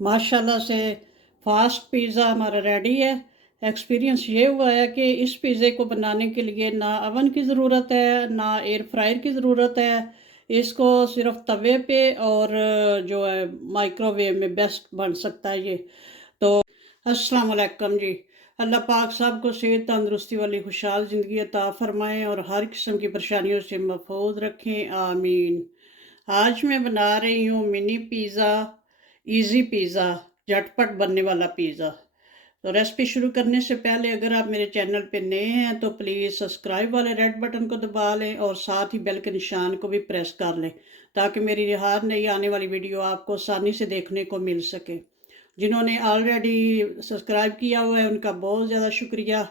माशाल्लाह से fast pizza हमारा रेडी है। एक्सपीरियंस ये हुआ है कि इस पिज़्ज़े को बनाने के लिए ना अवन की ज़रूरत है, ना एयर फ्रायर की ज़रूरत है। इसको सिर्फ़ तवे पे और जो है माइक्रोवेव में बेस्ट बन सकता है ये। तो अस्सलाम वालेकुम जी। अल्लाह पाक सब को सेहत तंदुरुस्ती वाली खुशहाल ज़िंदगी अता फ़रमाएँ और हर किस्म की परेशानियों से महफूज रखें, आमीन। आज मैं बना रही हूँ मिनी पिज़्ज़ा, इजी पिज़्ज़ा, झटपट बनने वाला पिज़्ज़ा। तो रेसिपी शुरू करने से पहले अगर आप मेरे चैनल पे नए हैं तो प्लीज़ सब्सक्राइब वाले रेड बटन को दबा लें और साथ ही बेल के निशान को भी प्रेस कर लें, ताकि मेरी हर नई आने वाली वीडियो आपको आसानी से देखने को मिल सके। जिन्होंने ऑलरेडी सब्सक्राइब किया हुआ है उनका बहुत ज़्यादा शुक्रिया,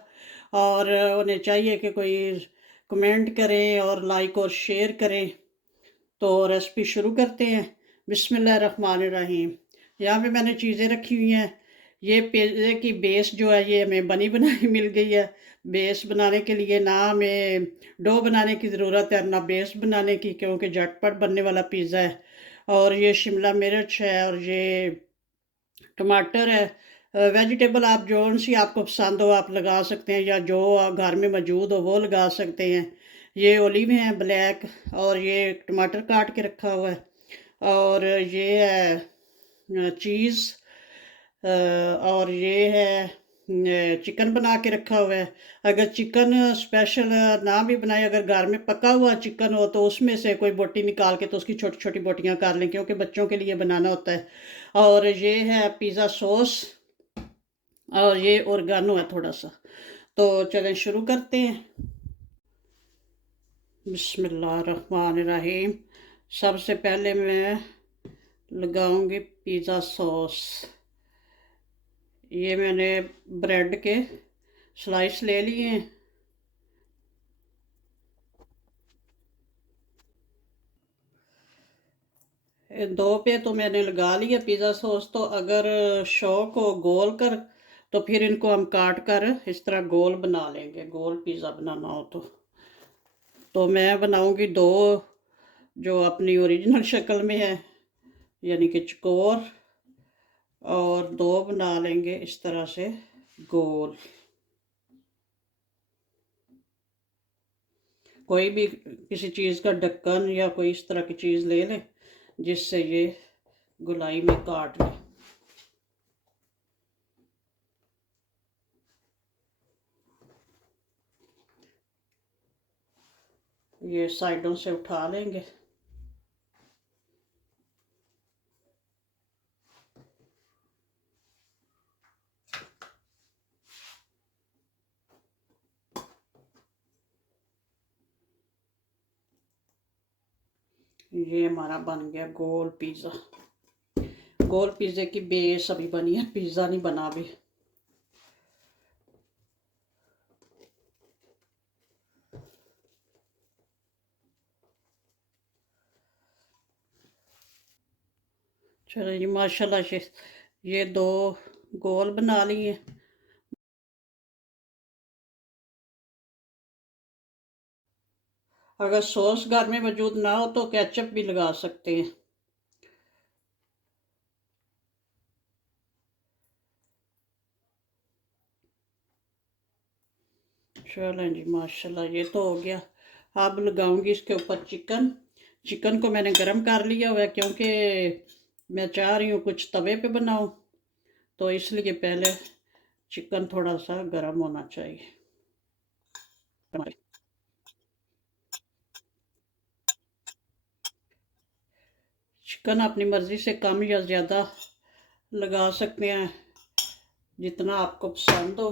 और उन्हें चाहिए कि कोई कमेंट करें और लाइक और शेयर करें। तो रेसिपी शुरू करते हैं। बिस्मिल्लाहिर्रहमानिर्रहीम। यहाँ पे मैंने चीज़ें रखी हुई हैं। ये पिज़्ज़े की बेस जो है ये हमें बनी बनाई मिल गई है। बेस बनाने के लिए ना हमें डो बनाने की ज़रूरत है ना बेस बनाने की, क्योंकि झटपट बनने वाला पिज़्ज़ा है। और ये शिमला मिर्च है और ये टमाटर है। वेजिटेबल आप जौन सी आपको पसंद हो आप लगा सकते हैं, या जो घर में मौजूद हो वो लगा सकते हैं। ये ओलिव हैं ब्लैक, और ये टमाटर काट के रखा हुआ है, और ये है चीज़, और ये है चिकन बना के रखा हुआ है। अगर चिकन स्पेशल ना भी बनाए, अगर घर में पका हुआ चिकन हो तो उसमें से कोई बोटी निकाल के तो उसकी छोटी छोटी बोटियां कर लें, क्योंकि बच्चों के लिए बनाना होता है। और ये है पिज़्ज़ा सॉस, और ये ओरिगानो है थोड़ा सा। तो चलें शुरू करते हैं। बिस्मिल्लाहिर्रहमानिर्रहीम। सबसे पहले मैं लगाऊंगी पिज़्ज़ा सॉस। ये मैंने ब्रेड के स्लाइस ले लिए हैं। दो पे तो मैंने लगा लिया पिज़्ज़ा सॉस। तो अगर शौक हो गोल कर तो फिर इनको हम काट कर इस तरह गोल बना लेंगे, गोल पिज़्ज़ा बनाना हो तो मैं बनाऊंगी दो जो अपनी ओरिजिनल शक्ल में है, यानी कि चकोर, और दो बना लेंगे इस तरह से गोल। कोई भी किसी चीज़ का ढक्कन या कोई इस तरह की चीज़ ले लें जिससे ये गोलाई में काट लें। ये साइडों से उठा लेंगे। ये हमारा बन गया गोल पिज़्ज़ा। गोल पिज़्ज़े की बेस अभी बनी है, पिज़्ज़ा नहीं बना अभी। चलो जी माशाल्लाह से ये दो गोल बना लिए। अगर सॉस घर में मौजूद ना हो तो केचप भी लगा सकते हैं। चलें जी माशाल्लाह ये तो हो गया। अब लगाऊंगी इसके ऊपर चिकन। चिकन को मैंने गरम कर लिया हुआ है, क्योंकि मैं चाह रही हूँ कुछ तवे पे बनाऊँ, तो इसलिए पहले चिकन थोड़ा सा गरम होना चाहिए। चिकन अपनी मर्ज़ी से कम या ज़्यादा लगा सकते हैं, जितना आपको पसंद हो।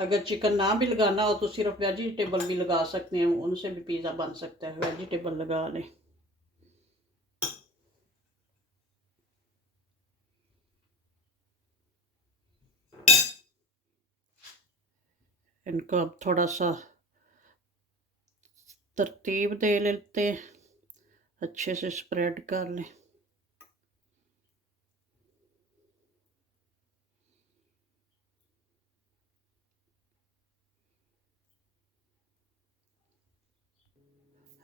अगर चिकन ना भी लगाना हो तो सिर्फ वेजिटेबल भी लगा सकते हैं, उनसे भी पिज़्ज़ा बन सकता है, वेजिटेबल लगा लें। इनको अब थोड़ा सा तरतीब दे लेते हैं, अच्छे से स्प्रेड कर लें।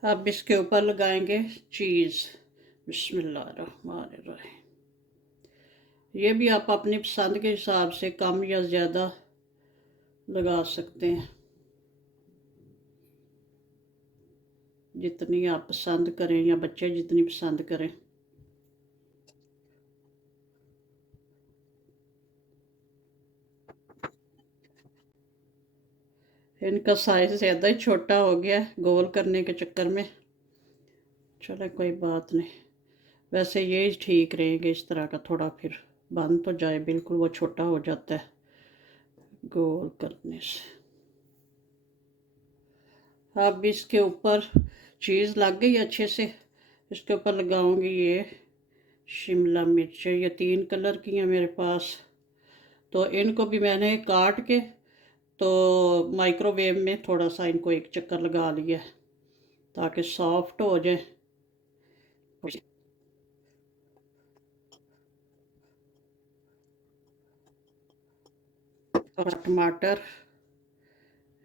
अब इसके ऊपर लगाएंगे चीज़। बिस्मिल्लाहिर्रहमानिर्रहीम। ये भी आप अपनी पसंद के हिसाब से कम या ज़्यादा लगा सकते हैं, जितनी आप पसंद करें या बच्चे जितनी पसंद करें। इनका साइज़ ज़्यादा ही छोटा हो गया गोल करने के चक्कर में। चलो कोई बात नहीं, वैसे ये ठीक रहेंगे इस तरह का, थोड़ा फिर बंद तो जाए बिल्कुल, वो छोटा हो जाता है गोल करने से। अब इसके ऊपर चीज़ लग गई अच्छे से, इसके ऊपर लगाऊंगी ये शिमला मिर्च। ये 3 कलर की हैं मेरे पास, तो इनको भी मैंने काट के तो माइक्रोवेव में थोड़ा सा इनको एक चक्कर लगा लिया ताकि सॉफ्ट हो जाए। और टमाटर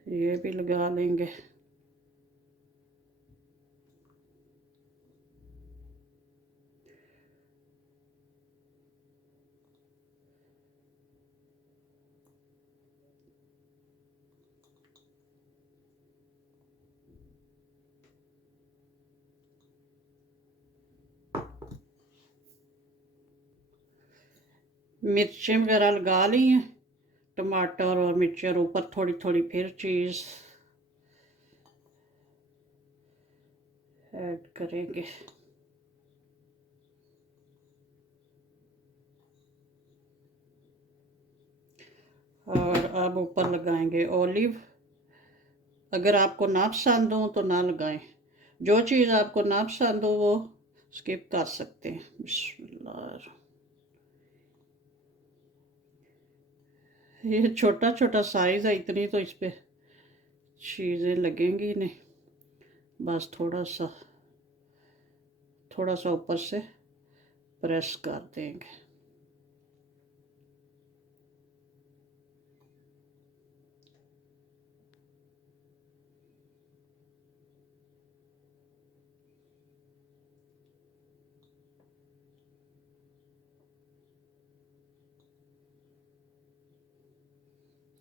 ये भी लगा लेंगे। मिर्चें वगैरह लगा ली हैं, टमाटर और मिर्ची, और ऊपर थोड़ी थोड़ी फिर चीज़ ऐड करेंगे। और अब ऊपर लगाएंगे ओलिव। अगर आपको ना पसंद हो तो ना लगाएं, जो चीज़ आपको ना पसंद हो वो स्किप कर सकते हैं। बिस्मिल्लाह। ये छोटा छोटा साइज़ है, इतनी तो इस पे चीज़ें लगेंगी नहीं, बस थोड़ा सा ऊपर से प्रेस कर देंगे।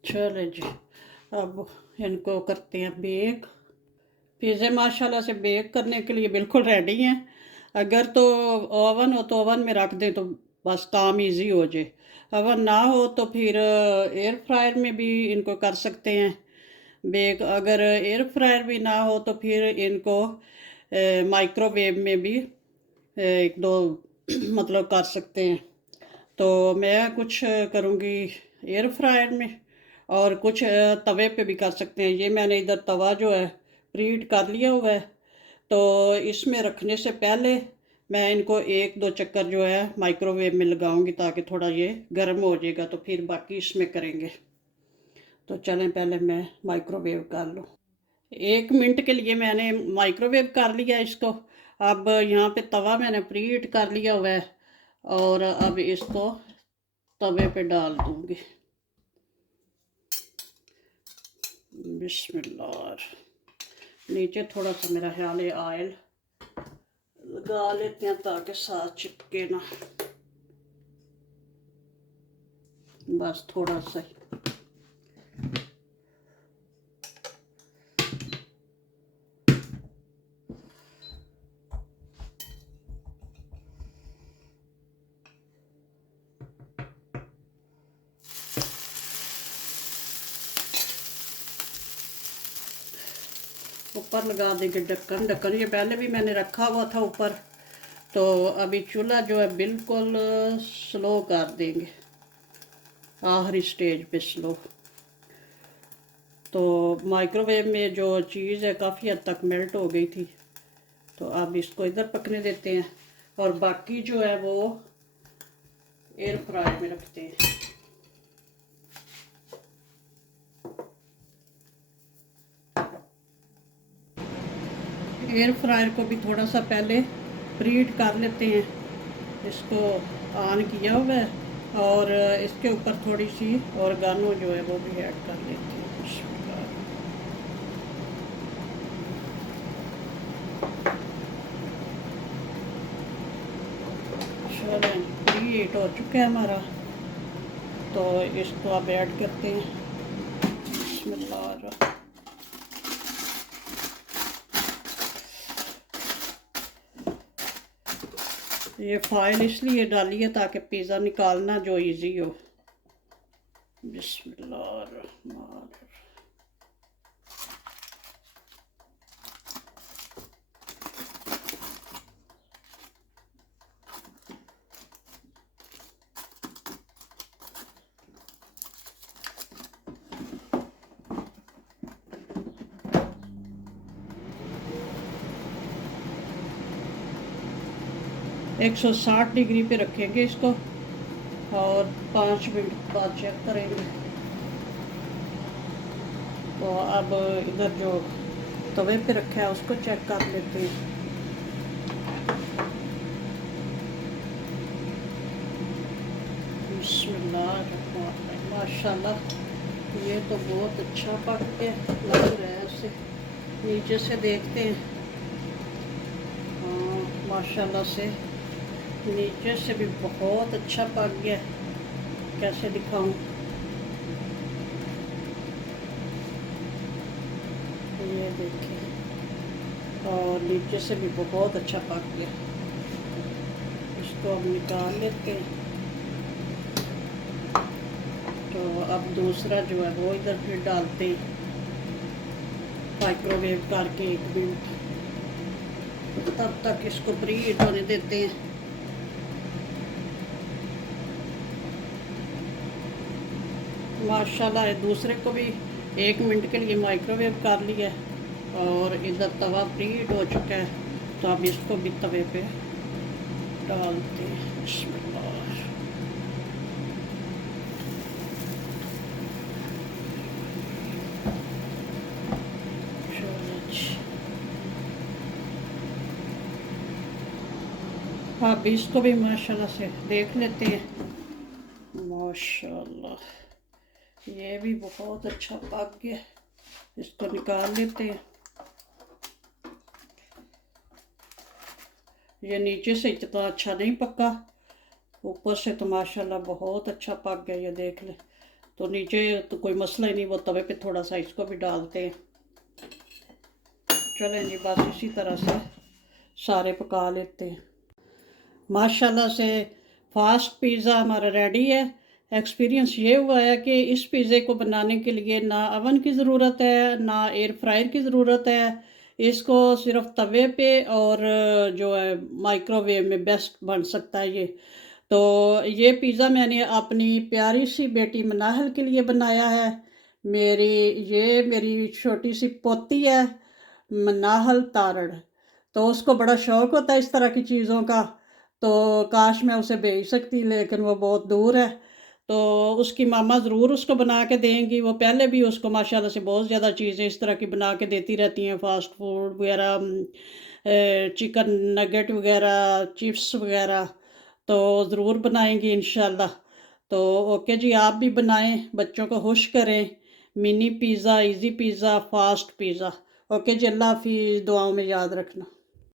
चले जी, अब इनको करते हैं बेक। पिज़्ज़े माशाल्लाह से बेक करने के लिए बिल्कुल रेडी हैं। अगर तो ओवन हो तो ओवन में रख दें तो बस काम इजी हो जाए। ओवन ना हो तो फिर एयर फ्रायर में भी इनको कर सकते हैं बेक। अगर एयर फ्रायर भी ना हो तो फिर इनको माइक्रोवेव में भी एक दो मतलब कर सकते हैं। तो मैं कुछ करूँगी एयर फ्रायर में, और कुछ तवे पे भी कर सकते हैं। ये मैंने इधर तवा जो है प्रीहीट कर लिया हुआ है, तो इसमें रखने से पहले मैं इनको एक दो चक्कर जो है माइक्रोवेव में लगाऊंगी ताकि थोड़ा ये गर्म हो जाएगा, तो फिर बाकी इसमें करेंगे। तो चलें पहले मैं माइक्रोवेव कर लूँ। 1 मिनट के लिए मैंने माइक्रोवेव कर लिया इसको। अब यहाँ पे तवा मैंने प्रीहीट कर लिया हुआ है, और अब इसको तवे पे डाल दूँगी। बिस्मिल्लाह। नीचे थोड़ा सा मेरा ख्याल है ऑयल लगा लेते हैं ताकि साथ चिपके ना, बस थोड़ा सा ही। ऊपर लगा देंगे ढक्कन। ढक्कन ये पहले भी मैंने रखा हुआ था ऊपर, तो अभी चूल्हा जो है बिल्कुल स्लो कर देंगे, आखिरी स्टेज पे स्लो। तो माइक्रोवेव में जो चीज़ है काफ़ी हद तक मेल्ट हो गई थी, तो अब इसको इधर पकने देते हैं, और बाकी जो है वो एयर फ्रायर में रखते हैं। एयर फ्रायर को भी थोड़ा सा पहले प्रीहीट कर लेते हैं। इसको ऑन किया हुआ है, और इसके ऊपर थोड़ी सी ऑर्गेनो जो है वो भी ऐड कर लेते हैं। चलें प्रीहीट हीट हो चुका है हमारा, तो इसको अब ऐड करते हैं। बिस्मिल्लाह। ये फाइल इसलिए डाली है ताकि पिज़्ज़ा निकालना जो इजी हो। बिस्मिल्लाह। 160 डिग्री पे रखेंगे इसको और 5 मिनट बाद चेक करेंगे। तो अब इधर जो तवे पे रखा है उसको चेक कर लेते हैं। माशाल्लाह ये तो बहुत अच्छा पक के लग रहा है। उसे नीचे से देखते हैं। हाँ माशाल्लाह से नीचे से भी बहुत अच्छा पक गया। कैसे दिखाऊं? ये देखिए, और नीचे से भी बहुत अच्छा पक गया। इसको अब निकाल लेते हैं। तो अब दूसरा जो है वो इधर फिर डालते हैं, माइक्रोवेव करके 1 मिनट, तब तक इसको प्री हीट होने देते हैं। माशाल्लाह दूसरे को भी 1 मिनट के लिए माइक्रोवेव कर लिया और इधर तवा प्री हीट हो चुका है। तो अब इसको भी तवे पे डालते हैं। अब इसको भी माशाल्लाह से देख लेते हैं। माशाल्लाह ये भी बहुत अच्छा पक गया। इसको निकाल लेते हैं। ये नीचे से इतना अच्छा नहीं पका, ऊपर से तो माशाल्लाह बहुत अच्छा पक गया। ये देख ले, तो नीचे तो कोई मसला ही नहीं, वो तवे पे थोड़ा सा इसको भी डालते हैं। चलें जी, बस इसी तरह से सारे पका लेते हैं। माशाल्लाह से फास्ट पिज़्ज़ा हमारा रेडी है। एक्सपीरियंस ये हुआ है कि इस पिज़्ज़े को बनाने के लिए ना अवन की ज़रूरत है, ना एयर फ्रायर की ज़रूरत है। इसको सिर्फ तवे पे और जो है माइक्रोवेव में बेस्ट बन सकता है ये। तो ये पिज़्ज़ा मैंने अपनी प्यारी सी बेटी मनाहल के लिए बनाया है। मेरी छोटी सी पोती है मनाहल तारड़, तो उसको बड़ा शौक़ होता है इस तरह की चीज़ों का। तो काश मैं उसे भेज सकती, लेकिन वो बहुत दूर है। तो उसकी मामा ज़रूर उसको बना के देंगी। वो पहले भी उसको माशाल्लाह से बहुत ज़्यादा चीज़ें इस तरह की बना के देती रहती हैं, फ़ास्ट फूड वगैरह, चिकन नगेट वगैरह, चिप्स वगैरह। तो ज़रूर बनाएंगी इंशाल्लाह। तो ओके जी, आप भी बनाएं, बच्चों को खुश करें। Mini pizza, easy pizza, fast pizza. Okay जी, अल्लाह हाफिज़, दुआओं में याद रखना।